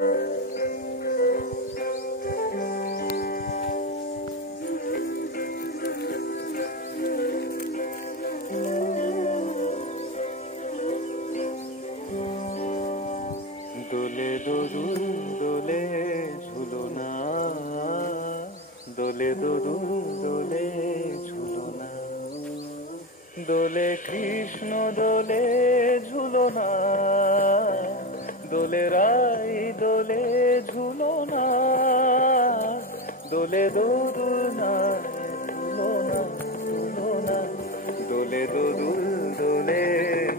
দোলে দোদুল দোলে ঝুলনা, দোলে দোদুল দোলে ঝুলনা, দোলে কৃষ্ণ দোলে ঝুলনা, দোলে রাই দোলে ঝুলনা, দোলে দোদুল না ঝুলনা ঝুলনা, দোলে দোদুল দোলে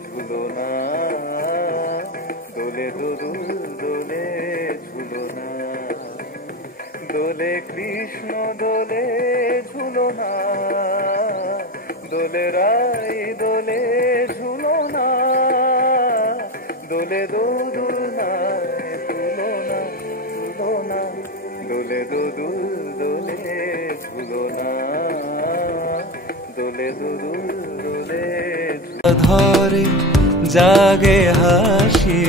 ঝুলনা, দোলে দোদুল দোলে ঝুলনা, দোলে কৃষ্ণ দোলে ঝুলনা, দোলে রাই দোলে ঝুলনা, দোলে দোদুল না ঝুলনা ঝুলনা, দোলে দোদুল দোলে ঝুলনা, দোলে দোদুল দোলে ধরে জাগে হাসি,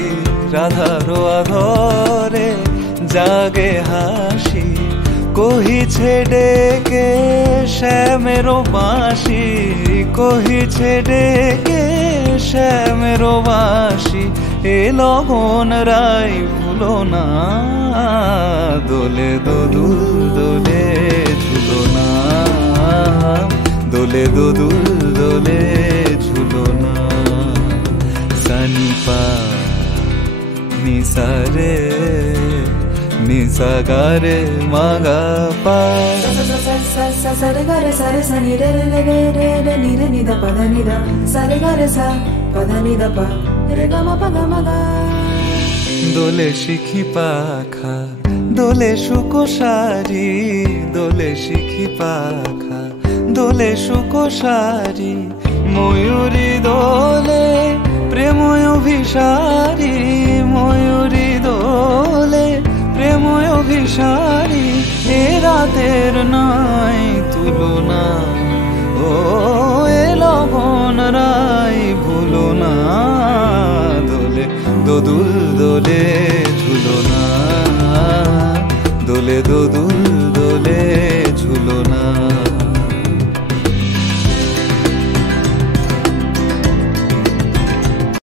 রাধারো আধরে জাগে হাসি, কহিছে ডেকে শ্যামেরো বাঁশি, কহিছে ডেকে শ্যামেরো বাঁশি, এ লগন রাই ভুলো না, দোলে দোদুল দোলে ঝুলনা, দোলে দোদুল দোলে ঝুলনা, সানি পা নিসা রে নিসা গা রে মা গা পা, sa re ga re sa re sa ni re re re re re ni re ni da pa da ni da, sa re ga re sa pa da ni da pa re ga ma pa ga ma ga। দোলে শিখি পাখা দোলে সুকোসারি, দোলে শিখি পাখা দোলে সুকোসারি, ময়ূরী দোলে প্রেময় অভিসারী, ময়ূরী দোলে প্রেময় অভিসারী, এ রাতের নাই তুলনা, ও এ লগন রাই ভুলো না, দোলে দোদুল দোলে ঝুলনা, দোলে দোদুল